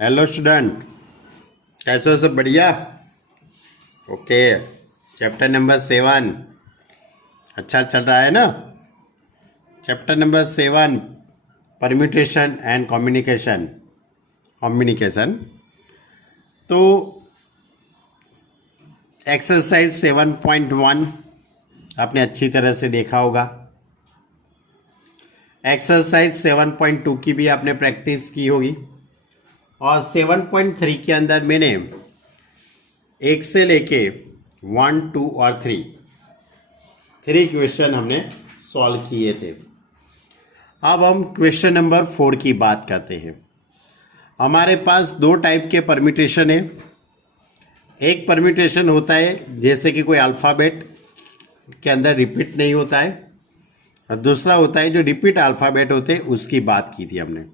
Hello student, कैसे हो? सब बढ़िया? ओके। चैप्टर नंबर 7 अच्छा चल रहा है ना? Chapter number 7 permutation and communication. तो एक्सरसाइज 7.1 आपने अच्छी तरह से देखा होगा। एक्सरसाइज 7.2 की भी आपने प्रैक्टिस की होगी। और 7.3 के अंदर मैंने 1 से लेके 1, 2 और 3 क्वेश्चन हमने सॉल्व किए थे। अब हम क्वेश्चन नंबर 4 की बात करते हैं। हमारे पास दो टाइप के परम्यूटेशन है। एक परम्यूटेशन होता है जैसे कि कोई अल्फ़ाबेट के अंदर रिपीट नहीं होता है, और दूसरा होता है जो रिपीट अल्फ़ाबेट होते हैं, उसकी बात की थी हमने।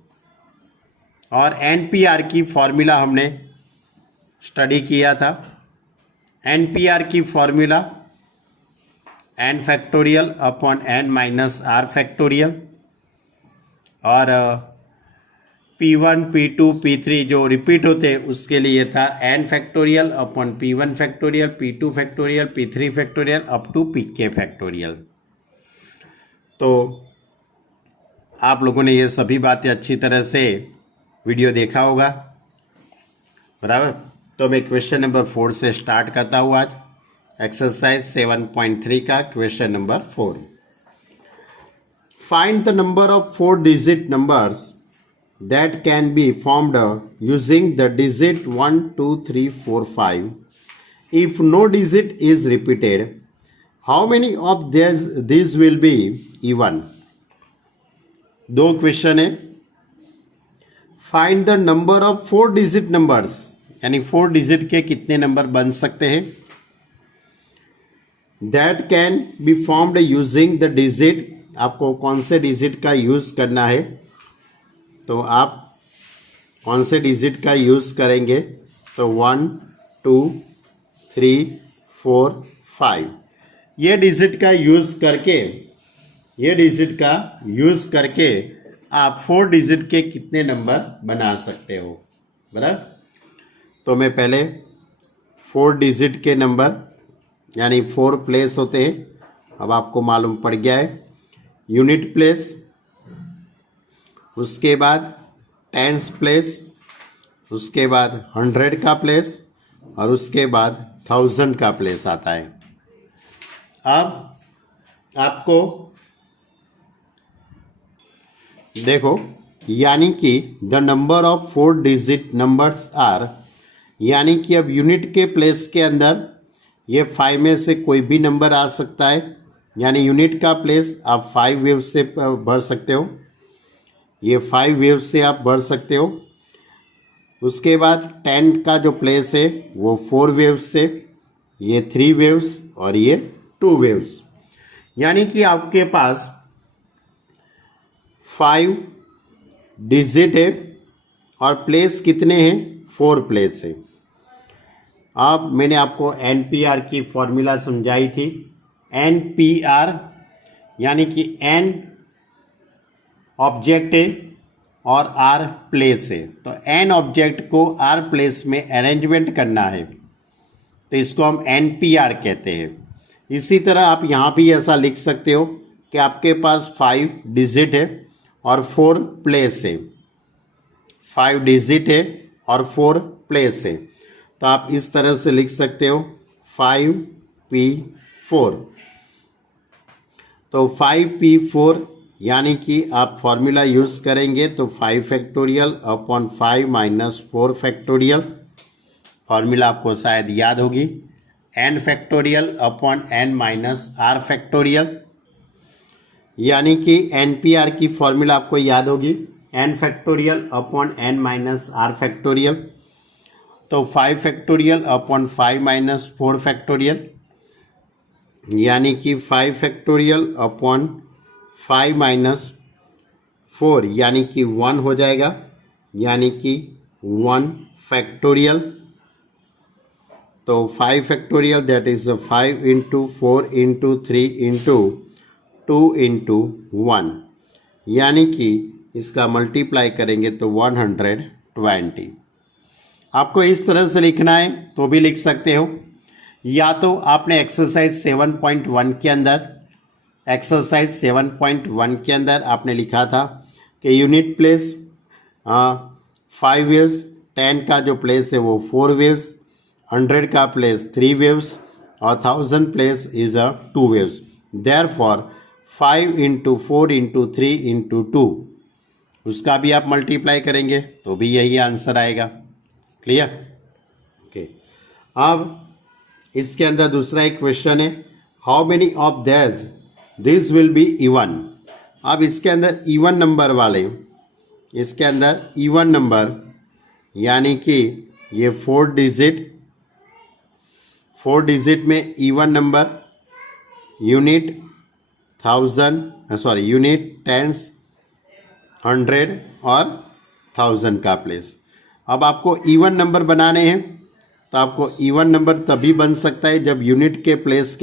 और एनपीआर की फॉर्मूला हमने स्टडी किया था। एनपीआर की formula n factorial upon n minus r factorial, और P1, P2, P3 जो रिपीट होते हैं उसके लिए था n factorial upon P1 factorial, P2 factorial, P3 factorial up to Pk factorial. तो आप लोगों ने ये सभी बातें अच्छी तरह से वीडियो देखा होगा, बराबर? तो मैं क्वेश्चन नंबर 4 से स्टार्ट करता हूँ आज। एक्सरसाइज 7.3 का question number 4। Find the number of 4 digit numbers that can be formed using the digit 1, 2, 3, 4, 5. If no digit is repeated, how many of these will be even? दो question है। Find the number of 4 digit numbers, यानी 4 digit के कितने number बन सकते हैं, that can be formed using the digit. आपको कौन से डिजिट का यूज करना है, तो आप कौन से डिजिट का यूज करेंगे, तो 1, 2, 3, 4, 5 ये डिजिट का यूज करके आप 4 डिजिट के कितने नंबर बना सकते हो, बराबर? तो मैं पहले 4 डिजिट के नंबर यानी 4 प्लेस होते हैं, अब आपको मालूम पड़ गया है। यूनिट प्लेस, उसके बाद टेंस प्लेस, उसके बाद 100 का प्लेस, और उसके बाद 1000 का प्लेस आता है। अब आपको देखो, यानी कि the number of 4 digit numbers are, यानी कि अब यूनिट के प्लेस के अंदर ये 5 में से कोई भी नंबर आ सकता है, यानी यूनिट का प्लेस आप 5 वेव से भर सकते हो। ये 5 वेव से आप भर सकते हो। उसके बाद 10 का जो प्लेस है वो 4 वेव्स से, ये 3 वेव्स और ये 2 वेव्स, यानी कि आपके पास 5 डिजिट है और प्लेस कितने हैं, 4 प्लेस है। अब मैंने आपको एनपीआर की फॉर्मूला समझाई थी। एनपीआर यानी कि एन ऑब्जेक्ट है और आर प्लेस है, तो एन ऑब्जेक्ट को आर प्लेस में अरेंजमेंट करना है, तो इसको हम एनपीआर कहते हैं। इसी तरह आप यहाँ भी ऐसा लिख सकते हो कि आपके पास 5 डिजिट है और 4 प्लेस है। 5 डिजिट है और 4 प्लेस है, तो आप इस तरह से लिख सकते हो 5p4। तो 5p4 यानी कि आप फॉर्मूला यूज करेंगे तो 5 factorial upon 5 minus 4 factorial. Formula आपको शायद याद होगी, n factorial upon n minus r factorial, यानी कि एनपीआर की फॉर्मूला आपको याद होगी, n factorial upon n minus r factorial. तो 5 फैक्टोरियल अपॉन 5 माइनस 4 फैक्टोरियल, यानी कि 5 फैक्टोरियल अपॉन 5 माइनस 4 यानी कि 1 हो जाएगा, यानी कि 1 फैक्टोरियल। तो 5 factorial that is 5 into 4 into 3 into 2 into 1, यानी कि इसका मल्टीप्लाई करेंगे तो 120। आपको इस तरह से लिखना है तो भी लिख सकते हो, या तो आपने एक्सरसाइज 7.1 के अंदर, एक्सरसाइज 7.1 के अंदर आपने लिखा था कि यूनिट प्लेस 5 वेव्स, 10 का जो प्लेस है वो 4 वेव्स, 100 का प्लेस 3 वेव्स और 1000 place is 2 ways. Therefore 5 into 4 into 3 into 2, उसका भी आप मल्टीप्लाई करेंगे तो भी यही आंसर आएगा। क्लियर? ओके। अब इसके अंदर दूसरा एक क्वेश्चन है, how many of this will be even. अब इसके अंदर इवन नंबर वाले, इसके अंदर इवन नंबर यानी कि ये 4 डिजिट में even number, unit 1000 unit, tens, 100 और 1000 का प्लेस। अब आपको इवन नंबर बनाने हैं तो आपको इवन नंबर तभी बन सकता है जब यूनिट के प्लेस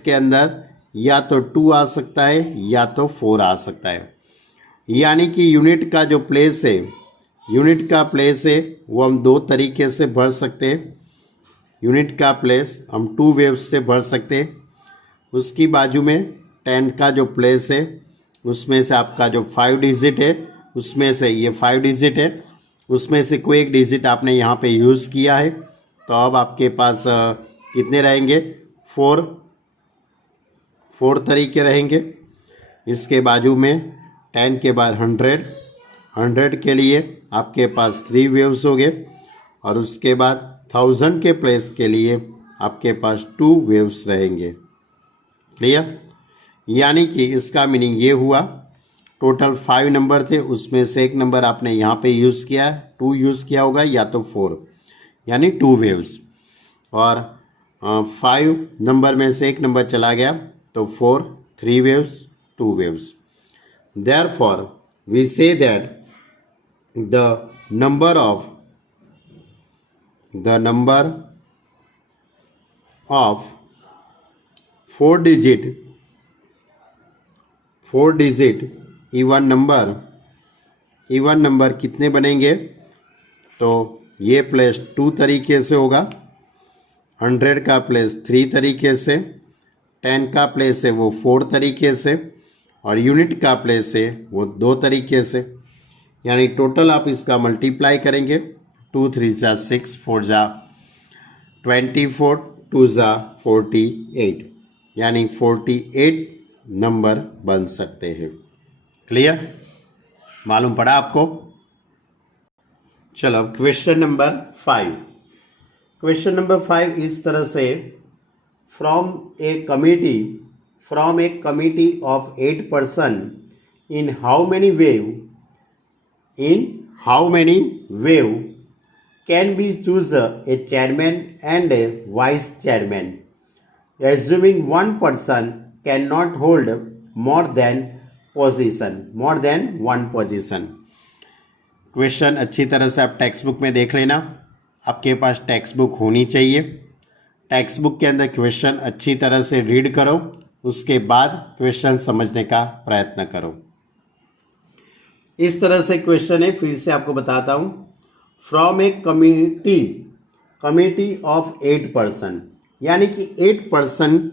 के अंदर या तो 2 आ सकता है या तो 4 आ सकता है। यानी कि यूनिट का प्लेस है वो हम 2 तरीके से भर सकते हैं। यूनिट का प्लेस हम 2 वेव्स से भर सकते हैं। उसकी बाजू में 10 का जो प्लेस है उसमें से आपका जो 5 डिजिट है, उसमें से ये 5 डिजिट है, उसमें से कोई एक डिजिट आपने यहाँ पे यूज़ किया है तो अब आपके पास कितने रहेंगे? 4 तरीके रहेंगे। इसके बाजू में 10 के बाद 100 के लिए आपके पास 3 वेव्स हो गए और उसके बाद 1000 के प्लेस के लिए आपके पास 2 वेव्स रहेंगे। क्लियर? यानी कि इसका मीनिंग ये हुआ, टोटल 5 नंबर थे, उसमें से एक नंबर आपने यहाँ पे यूज़ किया, 2 यूज़ किया होगा या तो 4, यानी 2 वेव्स, और 5 नंबर में से एक नंबर चला गया तो 4, 3 ways, 2 ways. Therefore we say that the number of 4 digit even number कितने बनेंगे? तो ये प्लेस 2 तरीके से होगा, 100 का प्लेस 3 तरीके से, 10 का प्लेस है वो 4 तरीके से और यूनिट का प्लेस है वो 2 तरीके से। यानी टोटल आप इसका मल्टीप्लाई करेंगे, 2 3 जा 6, 4 जा 24, 2 जा 48, यानी 48 नंबर बन सकते हैं। क्लियर? मालूम पड़ा आपको? चलो क्वेश्चन नंबर 5। क्वेश्चन नंबर 5 इस तरह से, from A committee of 8 person in how many wave can be choose a chairman and a vice chairman, assuming one person cannot hold more than one position। Question अच्छी तरह से आप text book में देख लेना, आपके पास टेक्स्ट बुक होनी चाहिए। टेक्स्ट बुक के अंदर क्वेश्चन अच्छी तरह से रीड करो, उसके बाद क्वेश्चन समझने का प्रयत्न करो। इस तरह से क्वेश्चन है, फिर से आपको बताता हूं। From A committee of 8 person, यानी कि 8 पर्सन,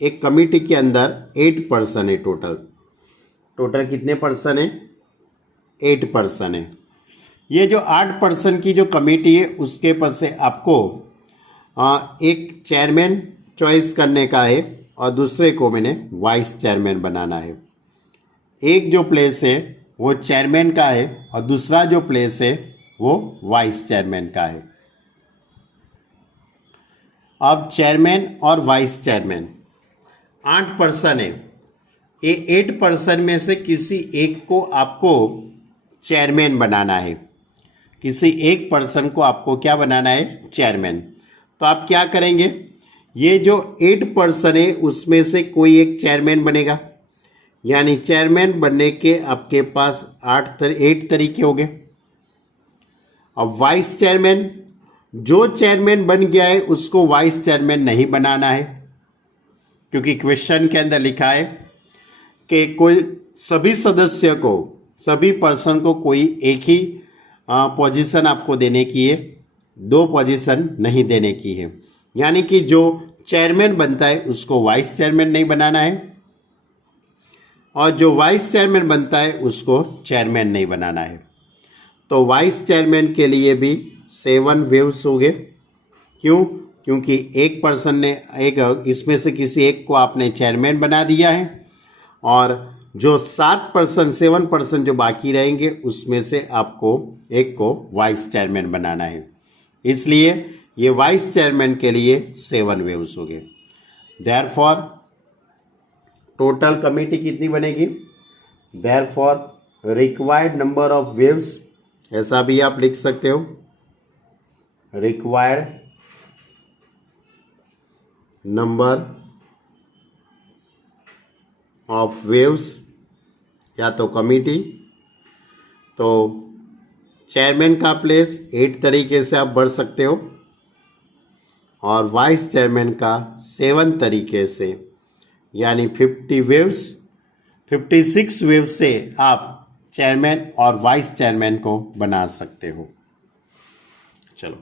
एक कमिटी के अंदर 8 पर्सन है। टोटल कितने पर्सन है? 8 पर्सन है। ये जो 8 पर्सन की जो कमिटी है उसके पर से आपको एक चेयरमैन चॉइस करने का है और दूसरे को मैंने वाइस चेयरमैन बनाना है। एक जो प्लेस है वो चेयरमैन का है और दूसरा जो प्लेस है वो वाइस चेयरमैन का है। अब चेयरमैन और वाइस चेयरमैन 8 पर्सन है। ये 8 पर्सन में से किसी एक को आपको चेयरमैन बनाना है, किसी एक पर्सन को आपको क्या बनाना है? चेयरमैन। तो आप क्या करेंगे? ये जो 8 पर्सन है उसमें से कोई एक चेयरमैन बनेगा, यानी चेयरमैन बनने के आपके पास 8 तरीके हो गए। अब वाइस चेयरमैन, जो चेयरमैन बन गया है उसको वाइस चेयरमैन नहीं बनाना है, क्योंकि क्वेश्चन के अंदर लिखा है कि कोई सभी सदस्य को, सभी पर्सन को कोई एक ही पोजीशन आपको देने की है, 2 पोजीशन नहीं देने की है। यानी कि जो चेयरमैन बनता है उसको वाइस चेयरमैन नहीं बनाना है, और जो वाइस चेयरमैन बनता है उसको चेयरमैन नहीं बनाना है। तो वाइस चेयरमैन के लिए भी 7 वेव्स हो गए। क्यों? क्योंकि एक पर्सन ने इसमें से किसी एक को आपने चेयरमैन बना दिया है, और जो 7% जो बाकी रहेंगे उसमें से आपको एक को वाइस चेयरमैन बनाना है। इसलिए ये वाइस चेयरमैन के लिए 7 वेव्स हो गए। देयरफॉर टोटल कमेटी कितनी बनेगी? Therefore required number of waves, ऐसा भी आप लिख सकते हो, रिक्वायर्ड नंबर ऑफ वेव्स या तो कमिटी, तो चेयरमैन का प्लेस 8 तरीके से आप बढ़ सकते हो, और वाइस चेयरमैन का 7 तरीके से, यानी 50 वेव्स, 56 वेव्स से आप चेयरमैन और वाइस चेयरमैन को बना सकते हो। चलो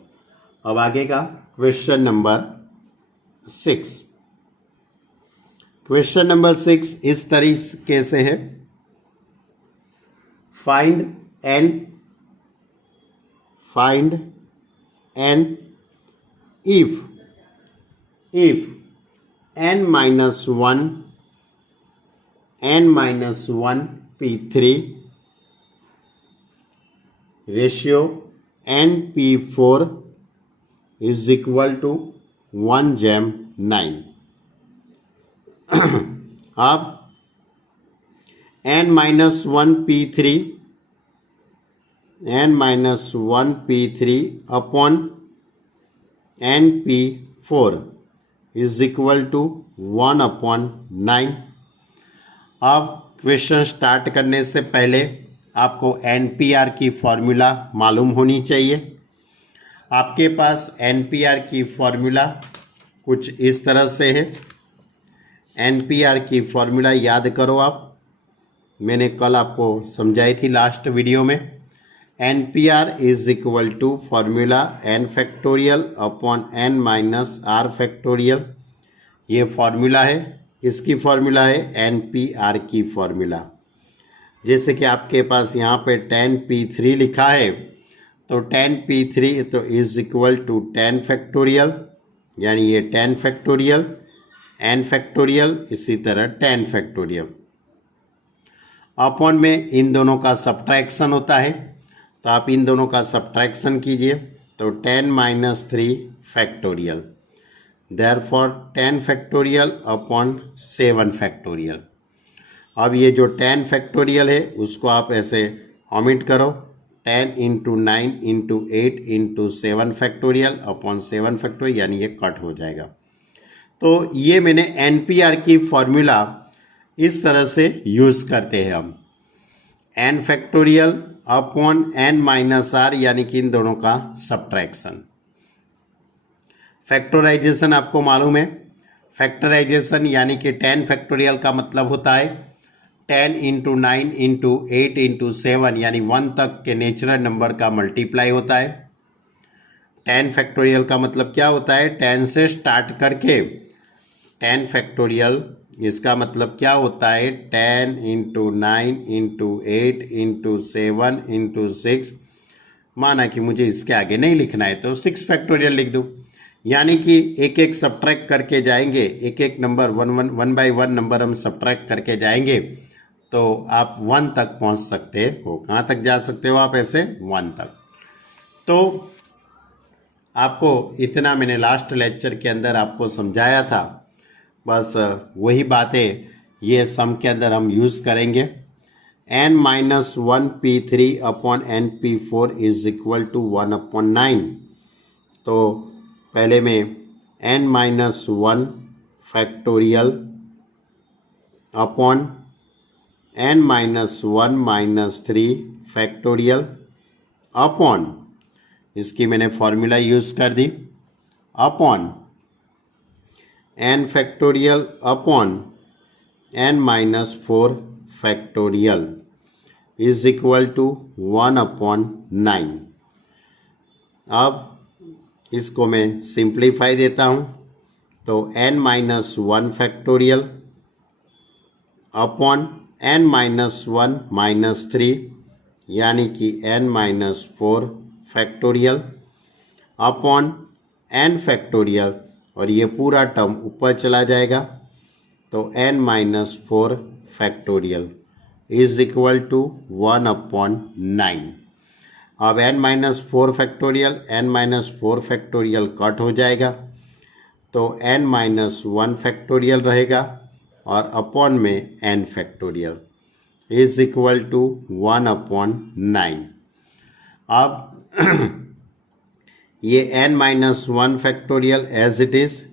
अब आगे का क्वेश्चन नंबर 6। क्वेश्चन नंबर 6 इस तरीके से है, find n if n-1 p3 ratio np4 is equal to 1/9। अब n-1 p3 upon np4 is equal to 1/9। अब क्वेश्चन स्टार्ट करने से पहले आपको NPR की फॉर्मूला मालूम होनी चाहिए। आपके पास NPR की फॉर्मूला कुछ इस तरह से है। NPR की फॉर्मूला याद करो आप, मैंने कल आपको समझाई थी लास्ट वीडियो में। NPR is equal to formula n factorial upon n minus r factorial. ये फॉर्मूला है, इसकी फॉर्मूला है NPR की फॉर्मूला। जैसे कि आपके पास यहाँ पे 10p3 लिखा है, तो 10p3 तो इज इक्वल टू 10 फैक्टोरियल, यानी ये 10 फैक्टोरियल, n फैक्टोरियल, इसी तरह 10 फैक्टोरियल। अपॉन में इन दोनों का सब्ट्रैक्शन होता है, तो आप इन दोनों का सब्ट्रैक्शन कीजिए, तो 10 minus 3 factorial, therefore 10 factorial upon 7 factorial. अब ये जो 10 फैक्टोरियल है उसको आप ऐसे ऑमिट करो, 10 into 9 into 8 into 7 factorial upon 7 factorial, यानी ये कट हो जाएगा। तो ये मैंने NPR की फॉर्मूला इस तरह से यूज़ करते हैं हम, n factorial upon n minus r, यानी कि इन दोनों का सब्ट्रैक्शन। फैक्टराइजेशन आपको मालूम है, फैक्टराइजेशन यानी कि 10 फैक्टोरियल का मतलब होता है 10 इंटू 9 इंटू 8 इंटू 7, यानी 1 तक के नेचुरल नंबर का मल्टीप्लाई होता है। 10 फैक्टोरियल का मतलब क्या होता है? 10 से स्टार्ट करके 10 फैक्टोरियल, इसका मतलब क्या होता है? 10 इंटू 9 इंटू 8 इंटू 7 इंटू 6। माना कि मुझे इसके आगे नहीं लिखना है तो 6 फैक्टोरियल लिख दूँ, यानी कि एक एक सब्ट्रैक्ट करके जाएंगे, एक एक number one by one number हम सब्ट्रैक्ट करके जाएंगे, तो आप 1 तक पहुंच सकते हो। कहाँ तक जा सकते हो आप? ऐसे 1 तक। तो आपको इतना मैंने लास्ट लेक्चर के अंदर आपको समझाया था, बस वही बातें ये सम के अंदर हम यूज़ करेंगे। n-1 p3 upon np4 is equal to 1/9। तो पहले में n-1 factorial upon n-1 minus 3 factorial upon, इसकी मैंने फॉर्मूला यूज़ कर दी, upon n factorial upon n-4 factorial. Is equal to 1/9। अब इसको मैं सिंप्लीफाई देता हूँ, तो n-1 फैक्टोरियल अपॉन n-1 - 3 यानी कि n-4 factorial upon n factorial, और ये पूरा टर्म ऊपर चला जाएगा, तो n-4 factorial is equal to 1/9। अब n-4 फैक्टोरियल कट हो जाएगा, तो n-1 फैक्टोरियल रहेगा और अपॉन में n factorial is equal to 1/9। अब ये n-1 factorial as it is,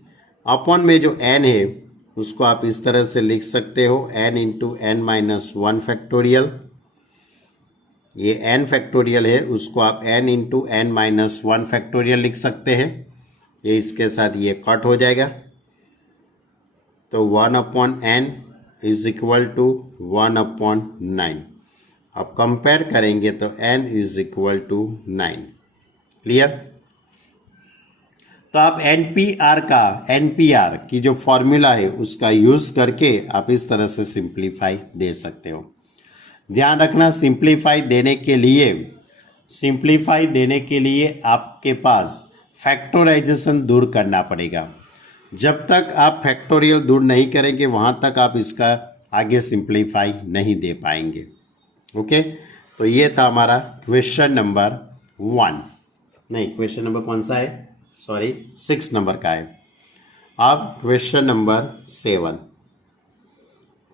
upon में जो n है उसको आप इस तरह से लिख सकते हो, n इंटू n-1 फैक्टोरियल। ये n फैक्टोरियल है, उसको आप n इंटू n-1 फैक्टोरियल लिख सकते हैं। ये इसके साथ ये कट हो जाएगा, तो 1/n इज इक्वल टू 1/9। अब कंपेयर करेंगे तो n is equal to 9। Clear? तो आप एनपीआर की जो फॉर्मूला है उसका यूज़ करके आप इस तरह से सिंप्लीफाई दे सकते हो। ध्यान रखना, सिंप्लीफाई देने के लिए आपके पास फैक्टराइजेशन दूर करना पड़ेगा। जब तक आप फैक्टोरियल दूर नहीं करेंगे वहाँ तक आप इसका आगे सिंप्लीफाई नहीं दे पाएंगे। ओके, तो ये था हमारा क्वेश्चन नंबर 1। नहीं, क्वेश्चन नंबर कौन सा है? सॉरी, 6 नंबर का है। अब क्वेश्चन नंबर 7।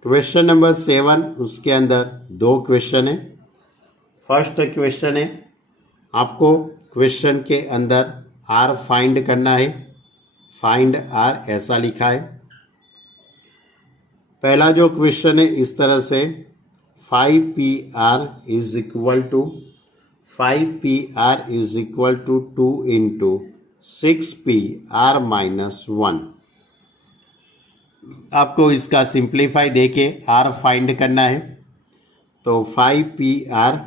क्वेश्चन नंबर 7, उसके अंदर 2 क्वेश्चन है। फर्स्ट क्वेश्चन है, आपको क्वेश्चन के अंदर आर फाइंड करना है। फाइंड आर ऐसा लिखा है। पहला जो क्वेश्चन है इस तरह से, 5PR is equal to 2 into 6PR - 1। आपको इसका सिंप्लीफाई देके R फाइंड करना है। तो 5PR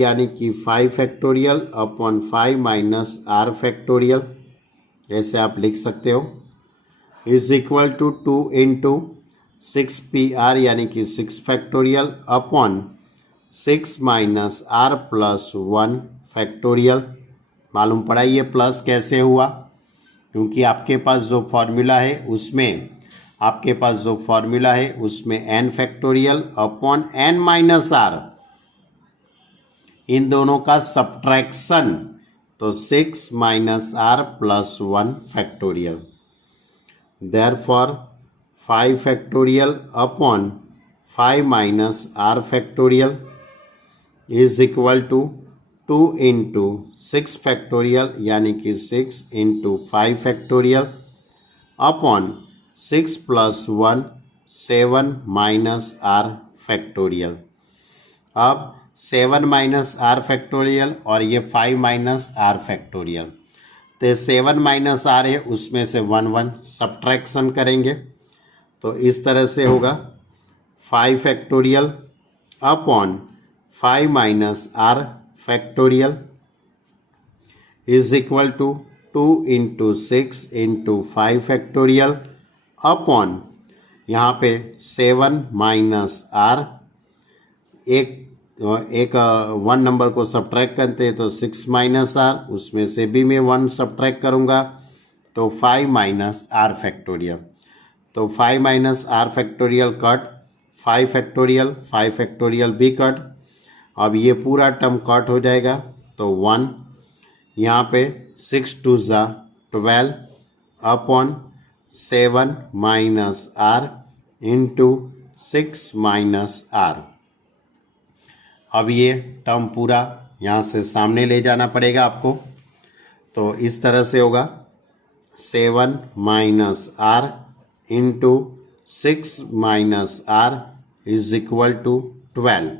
यानी कि 5 factorial upon 5 minus R factorial, ऐसे आप लिख सकते हो, is equal to 2 into 6PR यानी कि 6 factorial upon 6 minus R plus 1 factorial. मालूम पड़ा ये प्लस कैसे हुआ? क्योंकि आपके पास जो फॉर्मूला है उसमें n factorial upon n minus r, इन दोनों का सब्ट्रैक्शन, तो 6 minus r plus 1 factorial. Therefore 5 factorial upon 5 minus r factorial is equal to 2 into 6 factorial यानी कि 6 into 5 factorial upon 6 plus 1 7 minus r factorial. अब 7 माइनस r फैक्टोरियल और ये 5 minus r factorial, तो 7 माइनस r है, उसमें से 1 सब्ट्रैक्शन करेंगे, तो इस तरह से होगा 5 factorial upon 5 minus r factorial is equal to 2 into 6 into 5 factorial upon यहाँ पे 7 माइनस r, एक 1 नंबर को सब्ट्रैक्ट करते हैं तो 6 माइनस r, उसमें से भी मैं 1 सब्ट्रैक्ट करूँगा, तो 5 माइनस r फैक्टोरियल। तो 5 minus r factorial cut, 5 factorial भी कट। अब ये पूरा टर्म कट हो जाएगा, तो 1 यहाँ पे 6 2 ज़ा 12 upon 7 minus r into 6 minus r। अब ये टर्म पूरा यहाँ से सामने ले जाना पड़ेगा आपको, तो इस तरह से होगा 7 minus r into 6 minus r is equal to 12।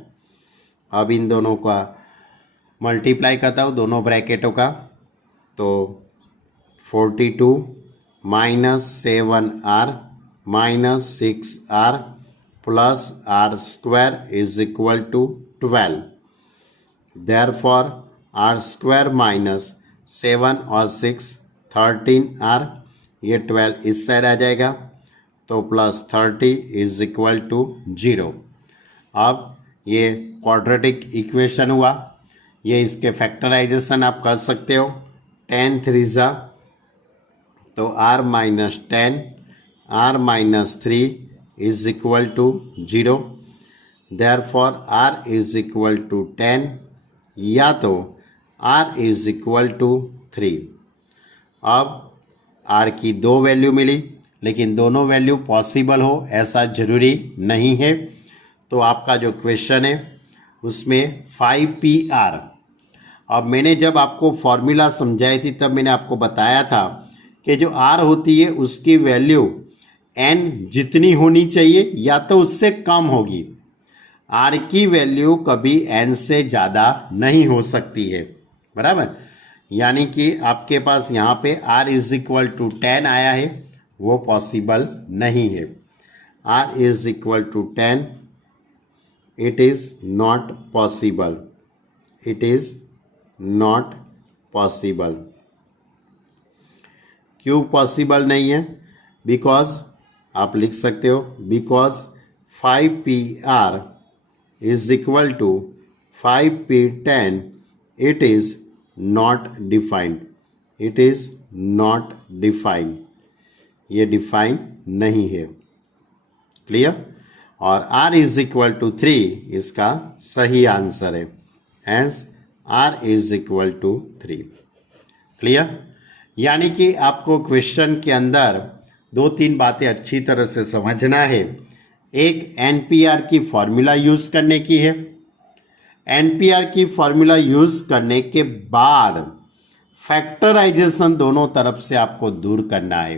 अब इन दोनों का मल्टीप्लाई करता हूँ, दोनों ब्रैकेटों का, तो 42 minus 7r minus 6r plus r square is equal to 12। Therefore r square minus 7 और 6 13 आर, ये 12 इस साइड आ जाएगा तो प्लस 30 इज इक्वल टू 0। अब ये क्वाड्रेटिक इक्वेशन हुआ, ये इसके फैक्टराइजेशन आप कर सकते हो। 10 3 तो r minus 10 r minus 3 is equal to 0। Therefore r is equal to 10 या तो r इज इक्वल टू 3। अब r की दो वैल्यू मिली, लेकिन दोनों वैल्यू पॉसिबल हो ऐसा जरूरी नहीं है। तो आपका जो क्वेश्चन है उसमें 5PR, अब मैंने जब आपको फॉर्मूला समझाई थी तब मैंने आपको बताया था कि जो r होती है उसकी वैल्यू n जितनी होनी चाहिए या तो उससे कम होगी। r की वैल्यू कभी n से ज़्यादा नहीं हो सकती है, बराबर। यानी कि आपके पास यहाँ पे r इज इक्वल टू 10 आया है, वो पॉसिबल नहीं है। r is equal to 10, it is not possible, it is not possible. क्यों पॉसिबल नहीं है? बिकॉज आप लिख सकते हो because 5PR is equal to 5P10, it is not defined, it is not defined, ये डिफाइन नहीं है। क्लियर? और r इज इक्वल टू 3 इसका सही आंसर है, hence r is equal to 3। Clear? यानी कि आपको क्वेश्चन के अंदर 2-3 बातें अच्छी तरह से समझना है। एक NPR की फॉर्मूला यूज करने की है, NPR की फॉर्मूला यूज करने के बाद फैक्टराइजेशन दोनों तरफ से आपको दूर करना है।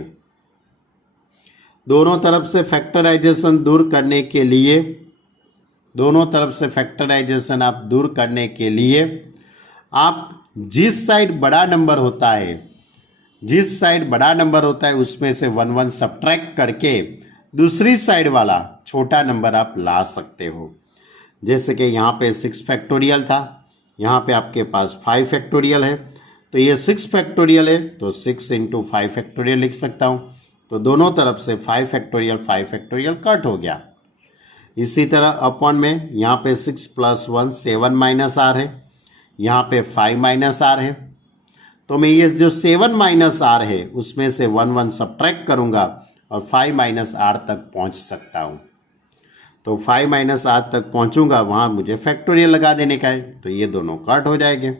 दोनों तरफ से फैक्टराइजेशन दूर करने के लिए, दोनों तरफ से फैक्टराइजेशन आप दूर करने के लिए आप जिस साइड बड़ा नंबर होता है, जिस साइड बड़ा नंबर होता है उसमें से 1 1 सब्ट्रैक्ट करके दूसरी साइड वाला छोटा नंबर आप ला सकते हो। जैसे कि यहाँ पे 6 फैक्टोरियल था, यहाँ पे आपके पास 5 फैक्टोरियल है, तो ये 6 फैक्टोरियल है तो 6 इंटू 5 फैक्टोरियल लिख सकता हूँ। तो दोनों तरफ से 5 फैक्टोरियल कट हो गया। इसी तरह अपॉन में यहाँ पे 6 प्लस 1 7 माइनस आर है, यहाँ पे 5 माइनस आर है, तो मैं ये जो 7 माइनस आर है उसमें से 1 1 सब्ट्रैक्ट करूँगा और 5 माइनस आर तक पहुँच सकता हूँ। तो 5 माइनस आर तक पहुँचूँगा, वहाँ मुझे फैक्टोरियल लगा देने का है, तो ये दोनों कट हो जाएंगे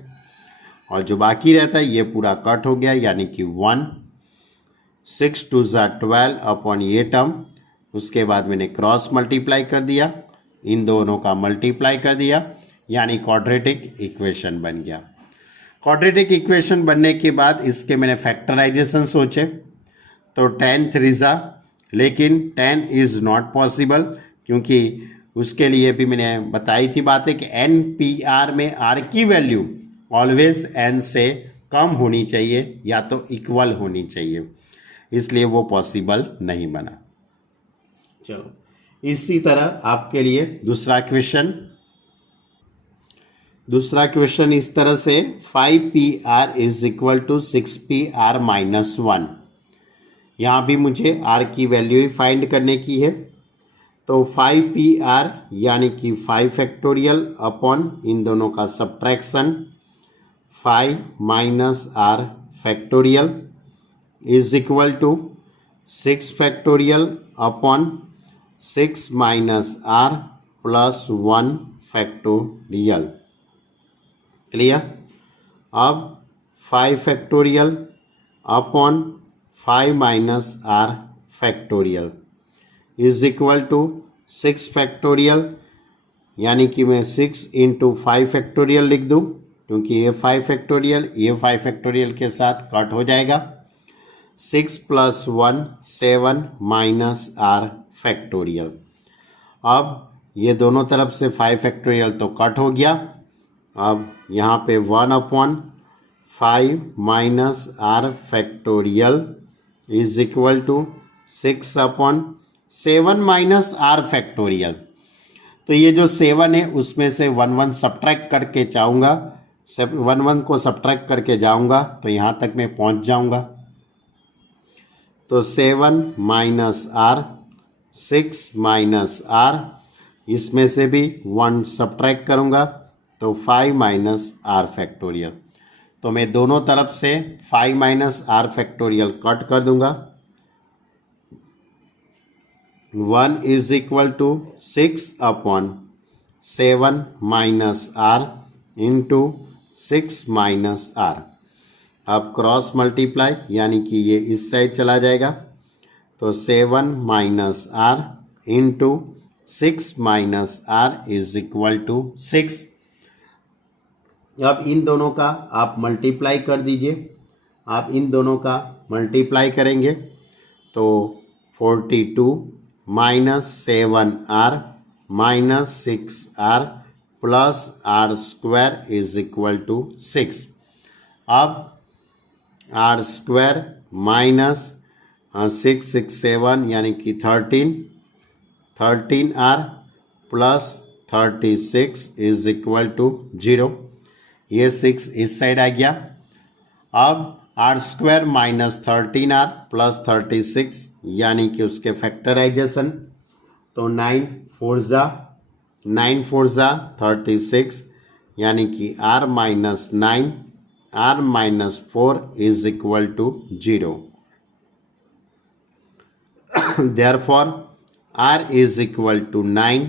और जो बाकी रहता है ये पूरा कट हो गया, यानी कि 1 6 2 12 अपॉन ये टर्म, उसके बाद मैंने क्रॉस मल्टीप्लाई कर दिया, इन दोनों का मल्टीप्लाई कर दिया, यानी क्वाड्रेटिक इक्वेशन बन गया। क्वाड्रेटिक इक्वेशन बनने के बाद इसके मैंने फैक्टराइजेशन सोचे तो 10 3 लेकिन 10 इज़ नॉट पॉसिबल, क्योंकि उसके लिए भी मैंने बताई थी बात है कि NPR में r की वैल्यू ऑलवेज n से कम होनी चाहिए या तो इक्वल होनी चाहिए, इसलिए वो पॉसिबल नहीं बना। चलो इसी तरह आपके लिए दूसरा क्वेश्चन इस तरह से 5PR is equal to 6PR minus 1। यहाँ भी मुझे r की वैल्यू ही फाइंड करने की है, तो 5PR यानी कि 5 फैक्टोरियल अपॉन इन दोनों का subtraction 5 minus r factorial is equal to 6 factorial upon 6 minus r plus 1 factorial. Clear? अब 5 factorial upon 5 minus r factorial is equal to 6 factorial, यानी कि मैं 6 इंटू 5 फैक्टोरियल लिख दूँ, क्योंकि ये 5 फैक्टोरियल ये 5 फैक्टोरियल के साथ कट हो जाएगा। 6 प्लस 1 7 माइनस r फैक्टोरियल। अब ये दोनों तरफ से 5 फैक्टोरियल तो कट हो गया, अब यहाँ पे 1 upon 5 minus r factorial is equal to 6 upon 7 minus r factorial. तो ये जो 7 है उसमें से 1 सब्ट्रैक्ट करके जाऊँगा, 1 को सब्ट्रैक्ट करके जाऊँगा तो यहाँ तक मैं पहुँच जाऊँगा। तो 7 माइनस आर, 6 माइनस आर, इसमें से भी 1 सब्ट्रैक्ट करूँगा तो 5 माइनस आर फैक्टोरियल। तो मैं दोनों तरफ से 5 माइनस आर फैक्टोरियल कट कर दूंगा। 1 is equal to 6 upon 7 minus r into 6 minus r. अब क्रॉस मल्टीप्लाई यानी कि ये इस साइड चला जाएगा तो 7 minus r into 6 minus r is equal to 6। अब इन दोनों का आप मल्टीप्लाई कर दीजिए। आप इन दोनों का मल्टीप्लाई करेंगे तो 42 minus 7 r minus 6 r plus r square is equal to 6। अब आर स्क्वायर माइनस 6 6 7 यानी कि 13 r plus 36 is equal to 0। ये 6 इस साइड आ गया। अब r square minus 13 r plus 36 यानी कि उसके फैक्टराइजेशन तो 9 4 ज़ा 36 यानी कि r minus 9 r minus 4 is equal to 0। Therefore, r is equal to 9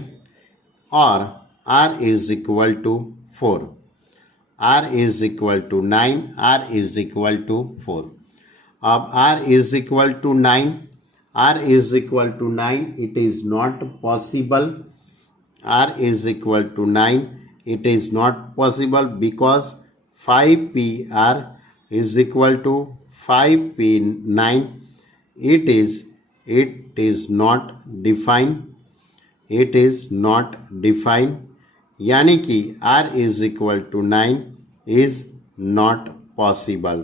or r is equal to 4. r is equal to 9, r is equal to 4. अब r is equal to 9, r is equal to 9, it is not possible. r is equal to 9, it is not possible because 5pr is equal to 5p9. It is not defined. It is not defined. यानी कि r is equal to 9 is not possible.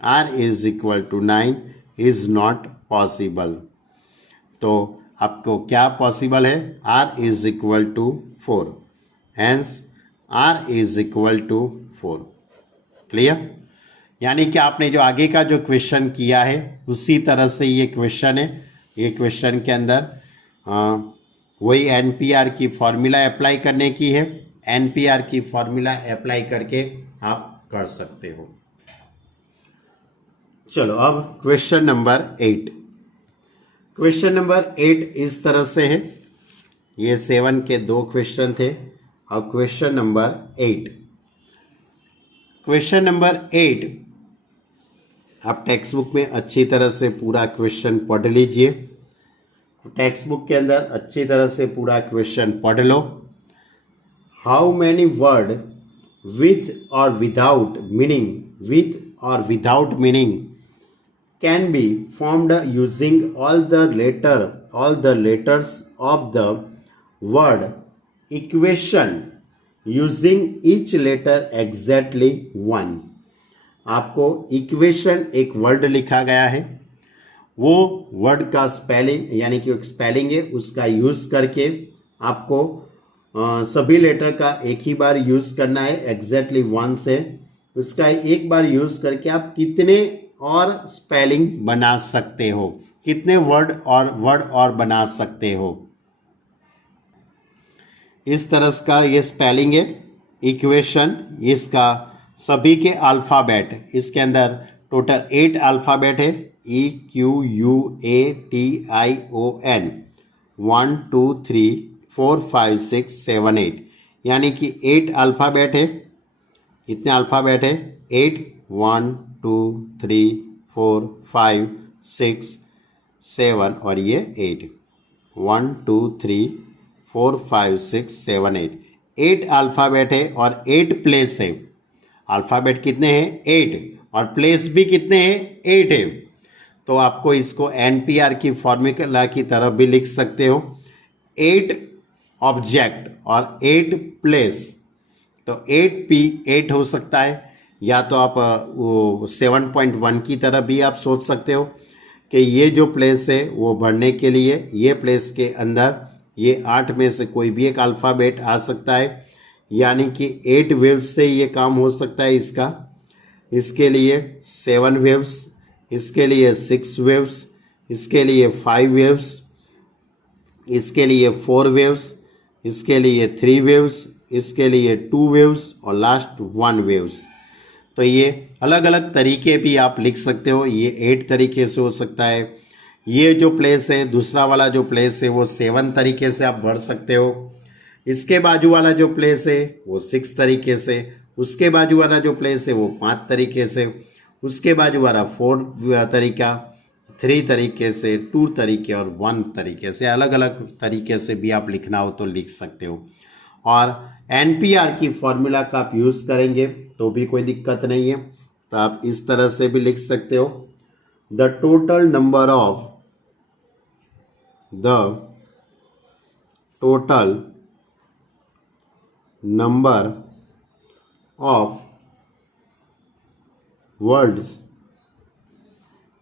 r is equal to 9 is not possible. तो आपको क्या possible है? r is equal to 4. Hence r is equal to 4. Clear? यानी कि आपने जो आगे का जो क्वेश्चन किया है उसी तरह से ये क्वेश्चन है। ये क्वेश्चन के अंदर वही एनपीआर की फॉर्मूला अप्लाई करने की है। एनपीआर की फॉर्मूला अप्लाई करके आप कर सकते हो। चलो अब क्वेश्चन नंबर 8। क्वेश्चन नंबर 8 इस तरह से है। ये 7 के 2 क्वेश्चन थे। अब क्वेश्चन नंबर 8। क्वेश्चन नंबर 8 आप टेक्स्ट बुक में अच्छी तरह से पूरा क्वेश्चन पढ़ लीजिए। टेक्स्ट बुक के अंदर अच्छी तरह से पूरा क्वेश्चन पढ़ लो। हाउ मैनी वर्ड विथ और without meaning can be formed using all the letters of the word equation using each letter exactly 1। आपको इक्वेशन एक वर्ड लिखा गया है, वो वर्ड का स्पेलिंग यानी कि स्पेलिंग है उसका यूज करके आपको सभी लेटर का एक ही बार यूज करना है एग्जैक्टली 1 से। उसका एक बार यूज करके आप कितने और स्पेलिंग बना सकते हो, कितने वर्ड और बना सकते हो। इस तरह का ये स्पेलिंग है इक्वेशन। इसका सभी के अल्फ़ाबेट इसके अंदर टोटल 8 अल्फ़ाबेट है। EQUATION 1 2 3 4 5 6 7 8 यानी कि 8 अल्फ़ाबेट है। कितने अल्फ़ाबेट है? 8 1 2 3 4 5 6 7 और ये 8 1 2 3 4 5 6 7 8 8 अल्फ़ाबेट है और 8 प्लेस है। अल्फ़ाबेट कितने हैं? 8 और प्लेस भी कितने हैं? 8 है। तो आपको इसको एनपीआर की फॉर्मूला की तरफ भी लिख सकते हो। 8 ऑब्जेक्ट और 8 प्लेस, तो 8P8 हो सकता है, या तो आप वो 7.1 की तरफ भी आप सोच सकते हो। कि ये जो प्लेस है वो भरने के लिए ये प्लेस के अंदर ये 8 में से कोई भी एक अल्फ़ाबेट आ सकता है, यानी कि 8 वेव्स से ये काम हो सकता है इसका। इसके लिए 7 वेव्स, इसके लिए 6 वेव्स, इसके लिए 5 वेव्स, इसके लिए 4 वेव्स, इसके लिए 3 वेव्स, इसके लिए 2 वेव्स और लास्ट 1 वेव्स। तो ये अलग अलग तरीके भी आप लिख सकते हो। ये 8 तरीके से हो सकता है। ये जो प्लेस है, दूसरा वाला जो प्लेस है वो 7 तरीके से आप भर सकते हो। इसके बाजू वाला जो प्लेस है वो 6 तरीके से, उसके बाजू वाला जो प्लेस है वो 5 तरीके से, उसके बाजू वाला 4 तरीका, 3 तरीके से, 2 तरीके और 1 तरीके से, अलग अलग तरीके से भी आप लिखना हो तो लिख सकते हो। और एनपीआर की फॉर्मूला का आप यूज़ करेंगे तो भी कोई दिक्कत नहीं है। तो आप इस तरह से भी लिख सकते हो, the total number of words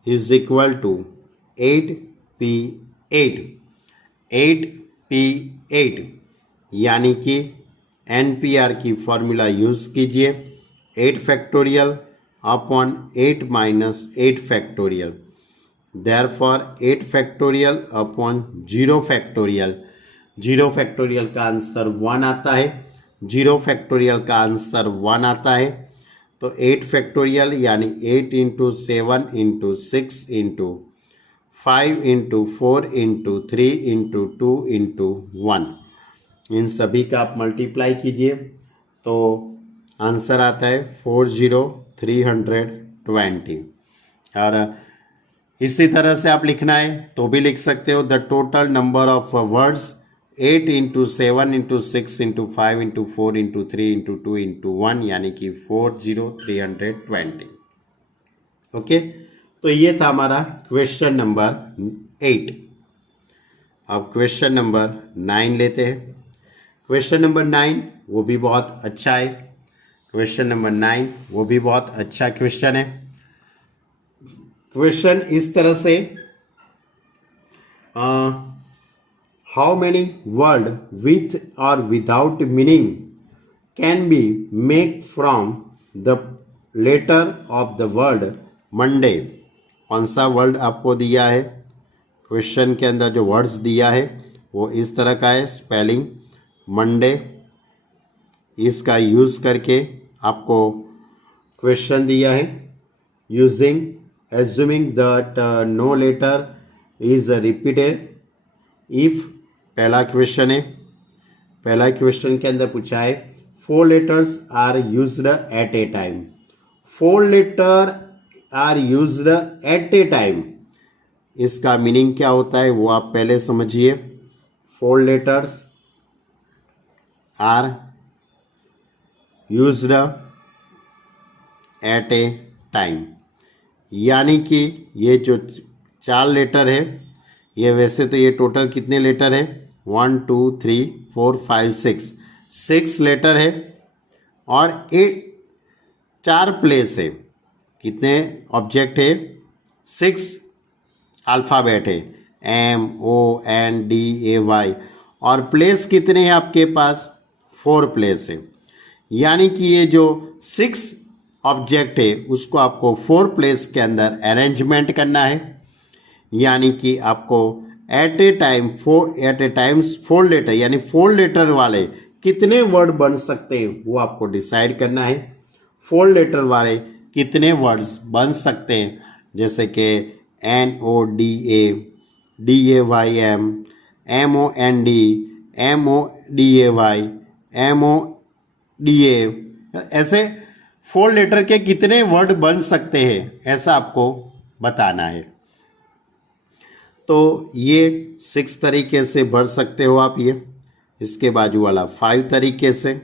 is equal to 8p8। 8p8 यानी कि एनपीआर की फॉर्मूला यूज़ कीजिए, 8 factorial upon 8 minus 8 factorial, therefore 8 factorial upon 0 factorial. 0 factorial का आंसर 1 आता है, 0 फैक्टोरियल का आंसर 1 आता है। तो 8 फैक्टोरियल यानी 8 into 7 into 6 into 5 into 4 into 3 into 2 into 1, इन सभी का आप मल्टीप्लाई कीजिए तो आंसर आता है 40320। और इसी तरह से आप लिखना है तो भी लिख सकते हो, the total number of words 8 into 7 into 6 into 5 into 4 into 3 into 2 into 1 यानी कि 40320। ओके, तो ये था हमारा क्वेश्चन नंबर 8। अब क्वेश्चन नंबर 9 लेते हैं। क्वेश्चन नंबर 9 वो भी बहुत अच्छा है। क्वेश्चन नंबर 9 वो भी बहुत अच्छा क्वेश्चन है। क्वेश्चन इस तरह से, हाउ मेनी वर्ड विथ और without meaning can be make from the letter of the word Monday. कौन सा वर्ड आपको दिया है, क्वेश्चन के अंदर जो वर्ड्स दिया है वो इस तरह का है, स्पेलिंग मंडे, इसका यूज़ करके आपको क्वेश्चन दिया है। Using assuming that no letter is repeated if, पहला क्वेश्चन है। पहला क्वेश्चन के अंदर पूछा है 4 letters are used at a time. 4 letter are used at a time, इसका मीनिंग क्या होता है वो आप पहले समझिए। 4 letters are used at a time, यानी कि ये जो 4 लेटर है, ये वैसे तो ये टोटल कितने लेटर है, 1 2 3 4 5 6 लेटर है और 4 प्लेस है। कितने ऑब्जेक्ट है, 6 अल्फ़ाबेट है, MONDAY, और प्लेस कितने हैं आपके पास, 4 प्लेस है। यानी कि ये जो 6 ऑब्जेक्ट है उसको आपको 4 प्लेस के अंदर अरेंजमेंट करना है। यानी कि आपको एट ए टाइम 4 लेटर यानी 4 लेटर वाले कितने वर्ड बन सकते हैं वो आपको डिसाइड करना है। 4 लेटर वाले कितने वर्ड्स बन सकते हैं, जैसे कि NODA, DAYM, MOND, MODAY, MODA, ऐसे 4 लेटर के कितने वर्ड बन सकते हैं ऐसा आपको बताना है। तो ये 6 तरीके से भर सकते हो आप, ये इसके बाजू वाला 5 तरीके से,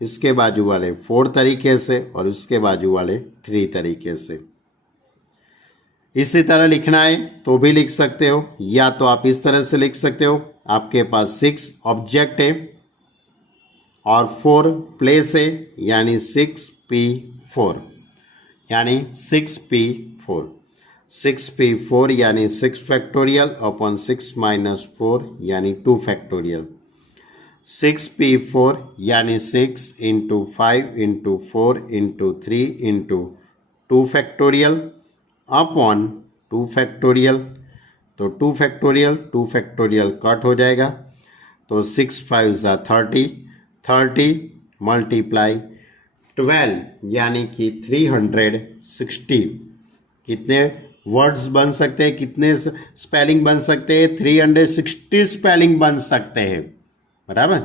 इसके बाजू वाले 4 तरीके से और इसके बाजू वाले 3 तरीके से। इसी तरह लिखना है तो भी लिख सकते हो, या तो आप इस तरह से लिख सकते हो, आपके पास 6 ऑब्जेक्ट है और 4 प्लेस है यानी 6p4, यानी 6p4। 6p4 यानी 6 फैक्टोरियल अपॉन 6 माइनस 4 यानी 2 फैक्टोरियल। 6p4 यानी 6 into 5 into 4 into 3 into 2 factorial upon 2 factorial. तो 2 फैक्टोरियल कट हो जाएगा, तो 6 5 ज़ा 30, 30 मल्टीप्लाई 12 यानी कि 360। कितने वर्ड्स बन सकते हैं, कितने स्पेलिंग बन सकते हैं? 360 स्पेलिंग बन सकते हैं, बराबर।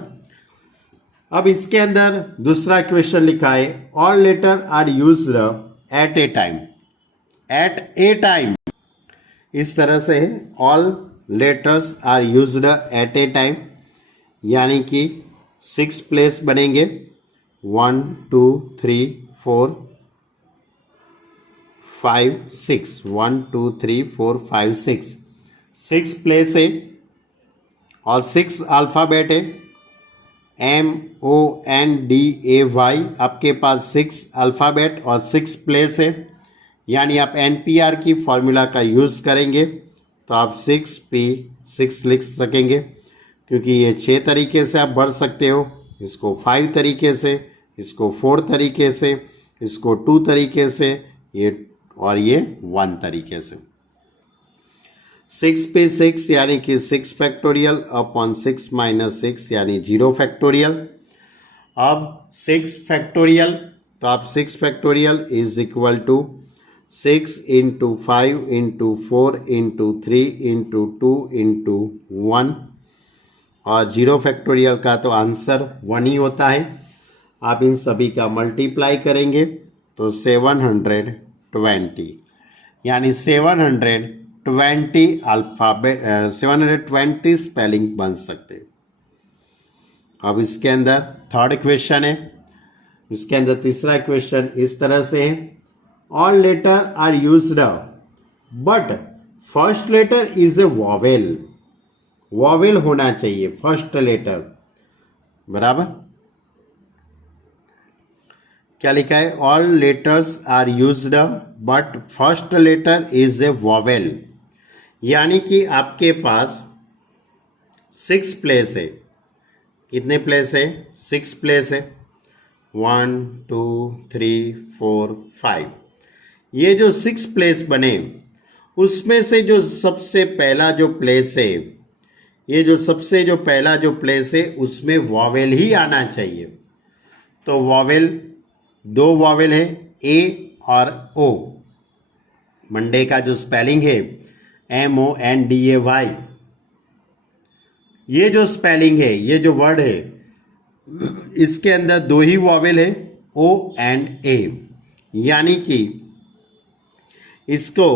अब इसके अंदर दूसरा क्वेश्चन लिखा है, all letter are used at a time. At a time इस तरह से है, all letters are used at a time, यानी कि 6 प्लेस बनेंगे, 1 2 3 4 5 6, 1 2 3 4 5 6, 6 प्लेस है और 6 अल्फ़ाबेट है, MONDAY। आपके पास 6 अल्फ़ाबेट और 6 प्लेस है, यानी आप NPR की फॉर्मूला का यूज़ करेंगे तो आप 6p6 लिख सकेंगे, क्योंकि ये 6 तरीके से आप भर सकते हो। इसको 5 तरीके से, इसको 4 तरीके से, इसको 2 तरीके से, ये और ये 1 तरीके से। 6p6 यानी कि 6 फैक्टोरियल अपॉन 6 माइनस 6 यानी 0 फैक्टोरियल। अब 6 फैक्टोरियल, तो आप 6 factorial is equal to 6 into 5 into 4 into 3 into 2 into 1, और 0 फैक्टोरियल का तो आंसर 1 ही होता है। आप इन सभी का मल्टीप्लाई करेंगे तो 720, यानी 720 अल्फ़ाबेट 720 स्पेलिंग बन सकते हैं। अब इसके अंदर थर्ड क्वेश्चन है, इसके अंदर तीसरा क्वेश्चन इस तरह से है, all letter are used but first letter is a vowel. Vowel होना चाहिए फर्स्ट लेटर, बराबर। क्या लिखा है? All letters are used but first letter is a vowel, यानी कि आपके पास 6 प्लेस है। कितने प्लेस है? 6 प्लेस है, 1 2 3 4 5। ये जो 6 प्लेस बने, उसमें से जो सबसे पहला जो प्लेस है, ये जो सबसे जो पहला जो प्लेस है, उसमें वॉवेल ही आना चाहिए। तो वॉवेल, 2 वॉवेल है, ए और ओ। मंडे का जो स्पेलिंग है MONDAY, ये जो स्पेलिंग है, ये जो वर्ड है, इसके अंदर 2 ही वॉवेल है, O एंड A, यानी कि इसको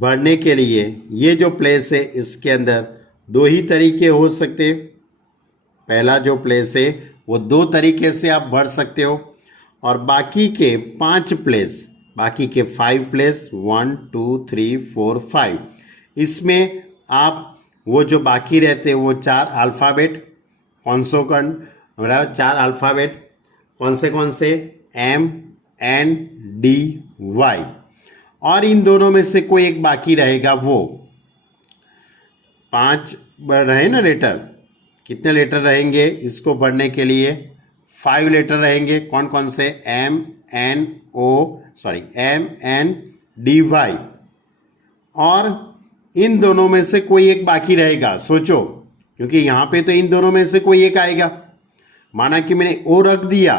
भरने के लिए ये जो प्लेस है, इसके अंदर 2 ही तरीके हो सकते। पहला जो प्लेस है वो 2 तरीके से आप भर सकते हो, और बाकी के 5 प्लेस, बाकी के 5 प्लेस 1 2 3 4 5, इसमें आप वो जो बाकी रहते हैं वो 4 अल्फ़ाबेट, कॉन्सोनेंट, बराबर, 4 अल्फ़ाबेट कौन से MNDY, और इन दोनों में से कोई एक बाकी रहेगा। वो 5 रहे ना लेटर, कितने लेटर रहेंगे इसको भरने के लिए? 5 लेटर रहेंगे। कौन कौन से? MNDY, और इन दोनों में से कोई एक बाकी रहेगा। सोचो, क्योंकि यहाँ पे तो इन दोनों में से कोई एक आएगा। माना कि मैंने ओ रख दिया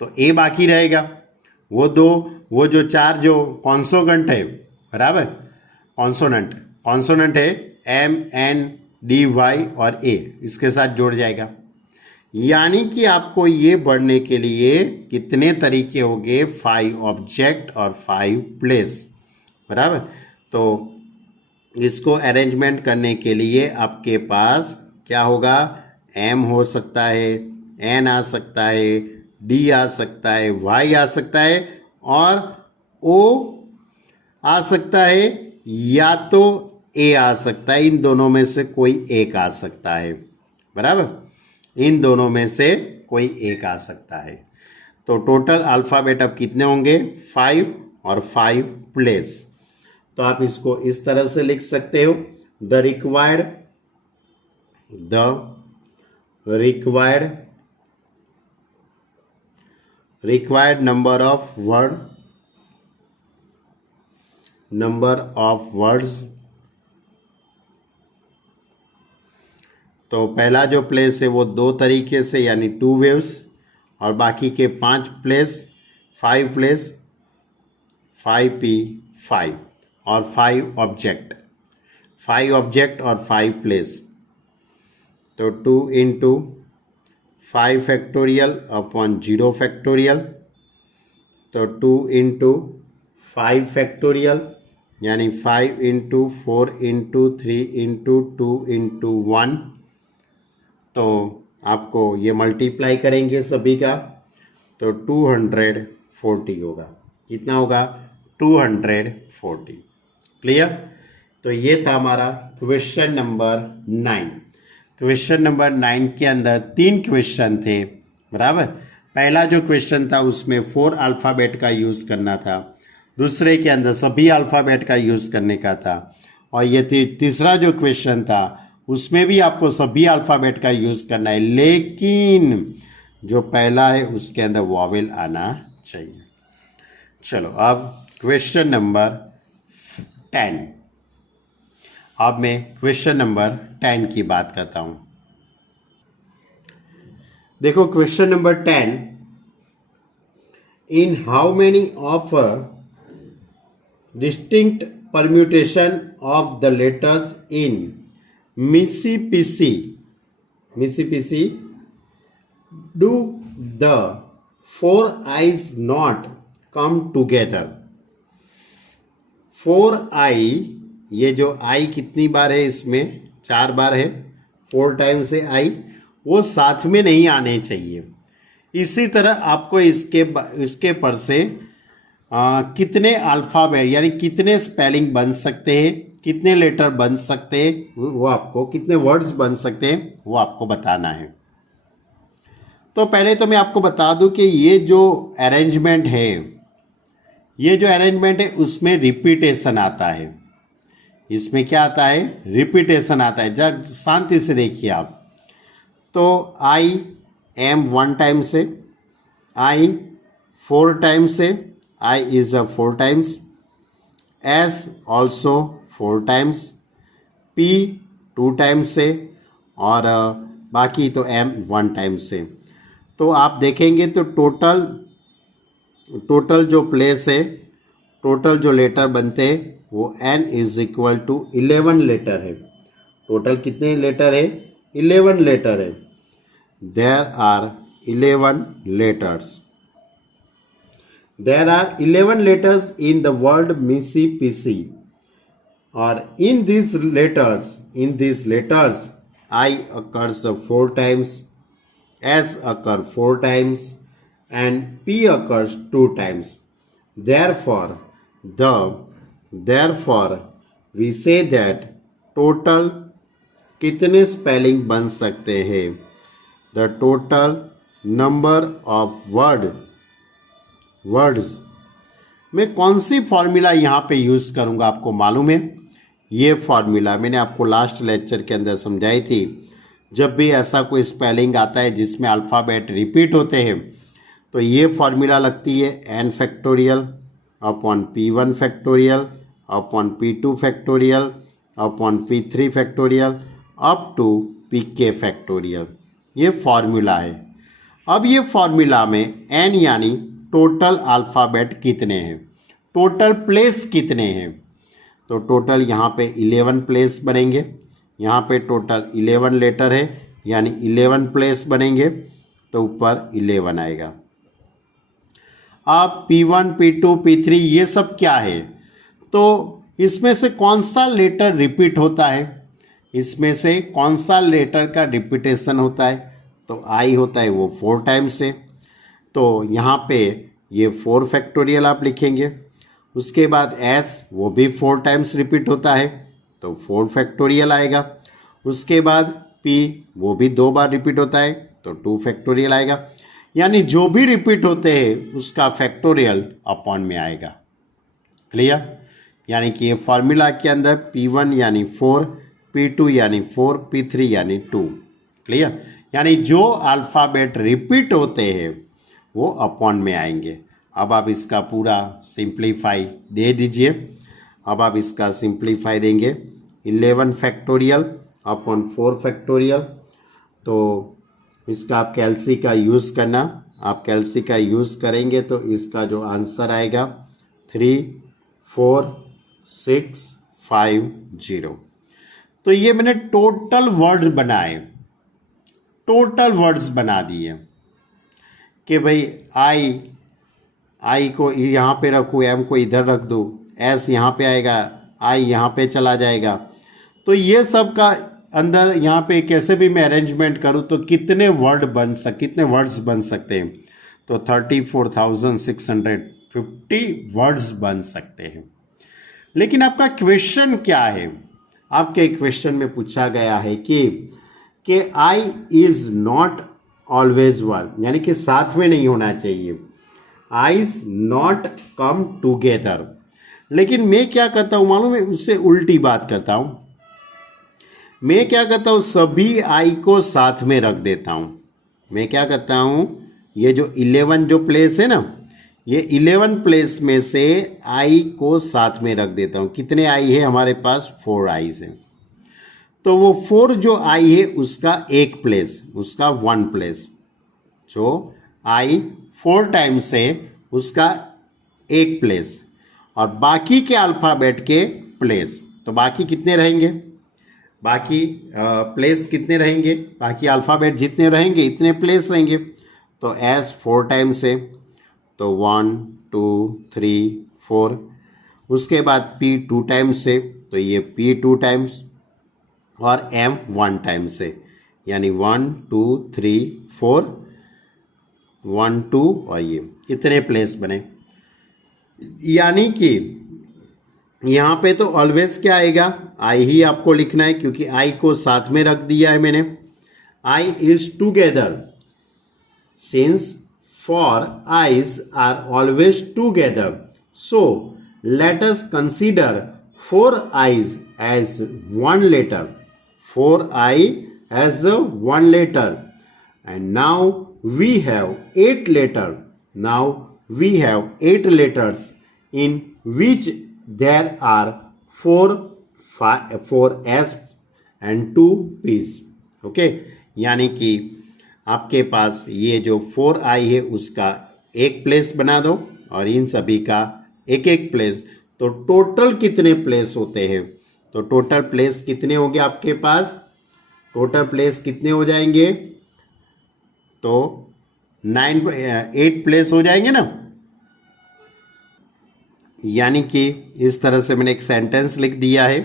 तो ए बाकी रहेगा। वो जो 4 जो कॉन्सोनेंट है, बराबर, कॉन्सोनेंट है MNDY और ए, इसके साथ जोड़ जाएगा। यानी कि आपको ये बढ़ने के लिए कितने तरीके हो गए? 5 ऑब्जेक्ट और 5 प्लेस, बराबर। तो इसको अरेंजमेंट करने के लिए आपके पास क्या होगा? M हो सकता है, N आ सकता है, D आ सकता है, Y आ सकता है, और O आ सकता है, या तो A आ सकता है। इन दोनों में से कोई एक आ सकता है, बराबर, इन दोनों में से कोई एक आ सकता है। तो टोटल अल्फ़ाबेट अब कितने होंगे? 5 और 5 प्लेस। तो आप इसको इस तरह से लिख सकते हो, the required number of words. तो पहला जो प्लेस है वो 2 तरीके से, यानी 2 वेव्स, और बाकी के 5 प्लेस, 5 प्लेस, 5p5 और 5 ऑब्जेक्ट, 5 ऑब्जेक्ट और 5 प्लेस। तो 2 इंटू 5 फैक्टोरियल अपॉन 0 फैक्टोरियल, तो 2 इंटू 5 फैक्टोरियल, यानी 5 इंटू 4 इंटू 3 इंटू 2 इंटू 1। तो आपको ये मल्टीप्लाई करेंगे सभी का, तो 240 होगा। कितना होगा? 240। क्लियर? तो ये था हमारा क्वेश्चन नंबर 9। क्वेश्चन नंबर 9 के अंदर 3 क्वेश्चन थे, बराबर। पहला जो क्वेश्चन था उसमें 4 अल्फ़ाबेट का यूज़ करना था, दूसरे के अंदर सभी अल्फ़ाबेट का यूज़ करने का था, और ये तीसरा जो क्वेश्चन था उसमें भी आपको सभी अल्फ़ाबेट का यूज़ करना है, लेकिन जो पहला है उसके अंदर वॉवेल आना चाहिए। चलो अब क्वेश्चन नंबर 10। अब मैं क्वेश्चन नंबर 10 की बात करता हूँ। देखो question number 10, in how many of distinct permutation of the letters in Mississippi do the 4 eyes not come together? 4 आई, ये जो आई कितनी बार है इसमें? 4 बार है, 4 टाइम से आई, वो साथ में नहीं आने चाहिए। इसी तरह आपको इसके पर से कितने अल्फ़ाबेट यानी कितने स्पेलिंग बन सकते हैं, कितने लेटर बन सकते हैं, वो आपको, कितने वर्ड्स बन सकते हैं वो आपको बताना है। तो पहले तो मैं आपको बता दूं कि ये जो अरेंजमेंट है उसमें रिपीटेशन आता है। इसमें क्या आता है? रिपीटेशन आता है। जब शांति से देखिए आप, तो आई एम 1 टाइम से, आई 4 टाइम से, I is 4 times, S also 4 times, P 2 times से, और बाकी तो एम 1 टाइम से। तो आप देखेंगे तो टोटल जो प्लेस है, टोटल जो लेटर बनते हैं वो n is equal to 11 letter है। टोटल कितने लेटर है? 11 लेटर है। There are 11 letters. There are 11 letters in the word Mississippi, or in these letters, I occurs 4 times, S occurs 4 times, and P occurs 2 times. Therefore, we say that total कितने spelling बन सकते हैं? The total number of words. मैं कौन सी formula यहाँ पे use करूँगा आपको मालूम है? ये फॉर्मूला मैंने आपको लास्ट लेक्चर के अंदर समझाई थी। जब भी ऐसा कोई स्पेलिंग आता है जिसमें अल्फ़ाबेट रिपीट होते हैं, तो ये फॉर्मूला लगती है n factorial upon p1 factorial upon p2 factorial upon p3 factorial up to pk factorial. ये फॉर्मूला है। अब ये फॉर्मूला में n यानी टोटल अल्फ़ाबेट कितने हैं, टोटल प्लेस कितने हैं, तो टोटल यहाँ पे 11 प्लेस बनेंगे। यहाँ पे टोटल 11 लेटर है, यानी 11 प्लेस बनेंगे, तो ऊपर 11 आएगा। अब P1, P2, P3 ये सब क्या है? तो इसमें से कौन सा लेटर रिपीट होता है? इसमें से कौन सा लेटर का रिपीटेशन होता है? तो आई होता है वो 4 टाइम्स से। तो यहाँ पे ये 4 फैक्टोरियल आप लिखेंगे। उसके बाद एस वो भी 4 टाइम्स रिपीट होता है, तो 4 फैक्टोरियल आएगा। उसके बाद पी वो भी 2 बार रिपीट होता है, तो 2 फैक्टोरियल आएगा। यानी जो भी रिपीट होते हैं उसका फैक्टोरियल अपॉन में आएगा। क्लियर? यानी कि ये फॉर्मूला के अंदर P1 यानी 4, P2 यानी 4, P3 यानी 2। क्लियर? यानी जो अल्फ़ाबेट रिपीट होते हैं वो अपॉन में आएंगे। अब आप इसका पूरा सिंप्लीफाई दे दीजिए। अब आप इसका सिंप्लीफाई देंगे 11 फैक्टोरियल अपॉन 4 फैक्टोरियल। तो इसका आप कैलसी का यूज़ करना, आप कैलसी का यूज़ करेंगे तो इसका जो आंसर आएगा 34650। तो ये मैंने टोटल वर्ड बनाए, टोटल वर्ड्स बना दिए कि भाई आई को यहाँ पे रखूँ, एम को इधर रख दूँ, एस यहाँ पे आएगा, आई यहाँ पे चला जाएगा। तो ये सब का अंदर यहाँ पे कैसे भी मैं अरेंजमेंट करूँ तो कितने वर्ड्स बन सकते हैं? तो 34,650 वर्ड्स बन सकते हैं। लेकिन आपका क्वेश्चन क्या है? आपके क्वेश्चन में पूछा गया है कि I is not always one, यानी कि साथ में नहीं होना चाहिए। Eyes not come together. लेकिन मैं क्या करता हूँ मालूम है? उससे उल्टी बात करता हूँ। मैं क्या करता हूँ, सभी आई को साथ में रख देता हूँ। मैं क्या करता हूँ, ये जो 11 जो प्लेस है ना, ये 11 प्लेस में से आई को साथ में रख देता हूँ। कितने आई है हमारे पास? 4 आईज हैं। तो वो 4 जो आई है उसका एक प्लेस, उसका 1 प्लेस, जो आई 4 टाइम्स है उसका एक प्लेस, और बाकी के अल्फ़ाबेट के प्लेस। तो बाकी कितने रहेंगे? बाकी प्लेस कितने रहेंगे? बाकी अल्फ़ाबेट जितने रहेंगे इतने प्लेस रहेंगे। तो एस 4 टाइम्स है तो 1 2 3 4। उसके बाद पी 2 टाइम्स है तो ये पी 2 टाइम्स, और एम 1 टाइम्स है, यानी 1 2 3 4 1 2, और ये इतने प्लेस बने। यानी कि यहाँ पे तो ऑलवेज क्या आएगा? आई ही आपको लिखना है, क्योंकि आई को साथ में रख दिया है मैंने। I is together, since 4 eyes are always together, so let us consider 4 eyes as one letter. 4 I as the one letter, and now we have 8 letters. Now we have 8 letters in which there are 4 S and 2 P's. Okay, यानी कि आपके पास ये जो 4 आई है उसका एक place बना दो और इन सभी का एक एक प्लेस। तो टोटल कितने प्लेस होते हैं? तो टोटल प्लेस कितने होंगे आपके पास? टोटल प्लेस कितने हो जाएंगे? तो 8 प्लेस हो जाएंगे ना। यानी कि इस तरह से मैंने एक सेंटेंस लिख दिया है,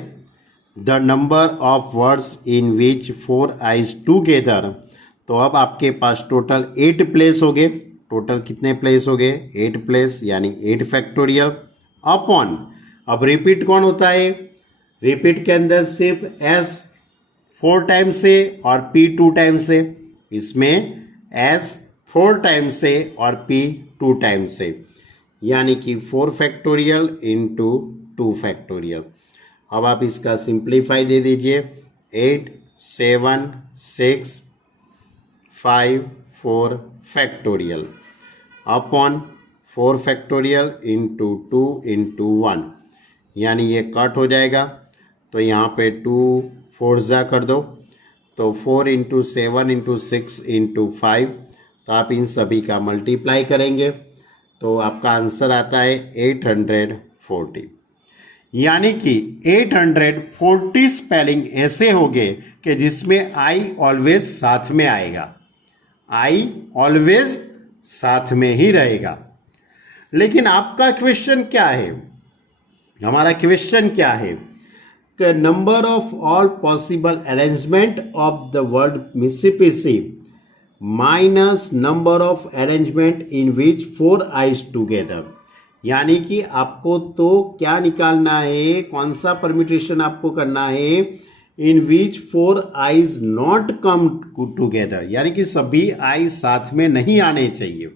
the number of words in which 4 eyes together. तो अब आपके पास टोटल 8 प्लेस हो गए। टोटल कितने प्लेस हो गए? 8 प्लेस, यानी 8 फैक्टोरियल अपॉन। अब रिपीट कौन होता है? रिपीट के अंदर सिर्फ एस 4 टाइम्स से और पी 2 टाइम्स से। इसमें एस 4 टाइम्स से और पी 2 टाइम्स से, यानी कि 4 फैक्टोरियल इंटू 2 फैक्टोरियल। अब आप इसका सिंप्लीफाई दे दीजिए, 8 7 6 5 4 factorial upon 4 factorial into 2 into 1, यानी ये कट हो जाएगा। तो यहाँ पे 2 4 जा कर दो, तो 4 इंटू 7 इंटू 6 इंटू 5। तो आप इन सभी का मल्टीप्लाई करेंगे तो आपका आंसर आता है 840। यानी कि 840 स्पेलिंग ऐसे होंगे कि जिसमें आई ऑलवेज साथ में आएगा, आई ऑलवेज साथ में ही रहेगा। लेकिन आपका क्वेश्चन क्या है? हमारा क्वेश्चन क्या है कि number of all possible arrangement of the word Mississippi minus number of arrangement in which 4 eyes together. यानी कि आपको तो क्या निकालना है, कौन सा परम्यूटेशन आपको करना है, इन विच 4 आइज नॉट कम टूगेदर, यानी कि सभी आई साथ में नहीं आने चाहिए।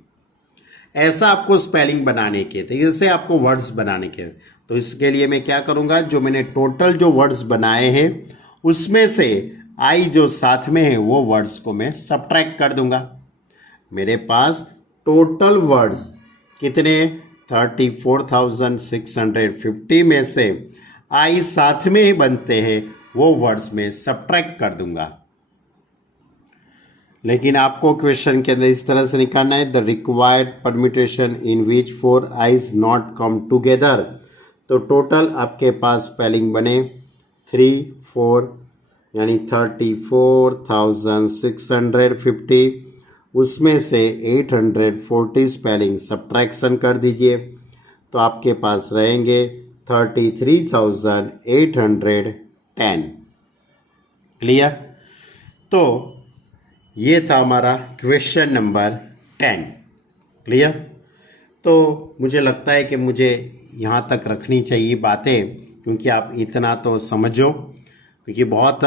ऐसा आपको स्पेलिंग बनाने के थे, इससे आपको वर्ड्स बनाने के थे। तो इसके लिए मैं क्या करूँगा, जो मैंने टोटल जो वर्ड्स बनाए हैं उसमें से आई जो साथ में है वो वर्ड्स को मैं सब्ट्रैक्ट कर दूंगा। मेरे पास टोटल वर्ड्स कितने, 34,650 में से आई साथ में ही बनते हैं, वो वर्ड्स में सब्ट्रैक्ट कर दूंगा। लेकिन आपको क्वेश्चन के अंदर इस तरह से निकालना है, the required permutation in which 4 eyes not come together. तो टोटल आपके पास स्पेलिंग बने 3 4 यानी 34,650, उसमें से 840 स्पेलिंग सब्ट्रैक्शन कर दीजिए तो आपके पास रहेंगे 33,810। क्लियर? तो ये था हमारा क्वेश्चन नंबर 10। क्लियर? तो मुझे लगता है कि मुझे यहाँ तक रखनी चाहिए बातें, क्योंकि आप इतना तो समझो, क्योंकि बहुत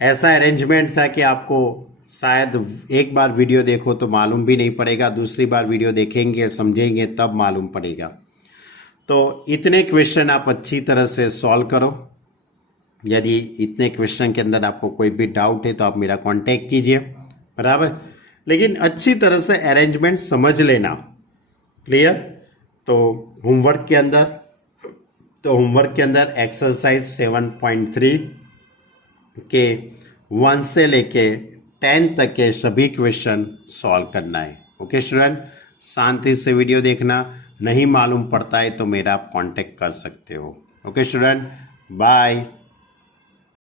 ऐसा अरेंजमेंट था कि आपको शायद एक बार वीडियो देखो तो मालूम भी नहीं पड़ेगा, दूसरी बार वीडियो देखेंगे समझेंगे तब मालूम पड़ेगा। तो इतने क्वेश्चन आप अच्छी तरह से सॉल्व करो। यदि इतने क्वेश्चन के अंदर आपको कोई भी डाउट है तो आप मेरा कांटेक्ट कीजिए, बराबर, लेकिन अच्छी तरह से अरेंजमेंट समझ लेना। क्लियर? तो होमवर्क के अंदर एक्सरसाइज 7.3 के 1 से लेके 10 तक के सभी क्वेश्चन सॉल्व करना है। ओके स्टूडेंट, शांति से वीडियो देखना, नहीं मालूम पड़ता है तो मेरा आप कांटेक्ट कर सकते हो। Okay student, bye.